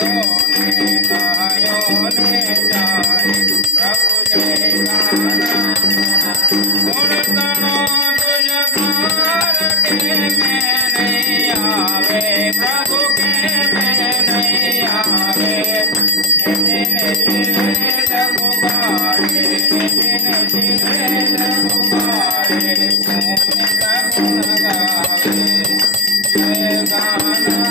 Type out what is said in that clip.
दोने गायो ने जाए प्रभु जय गाना गुण गणो तुझ द्वार के मैं नहीं आवे प्रभु के मैं नहीं आवे निज निज वेद पुकारे निज निज वेद पुकारे पुण्य गुण गावे जय गाना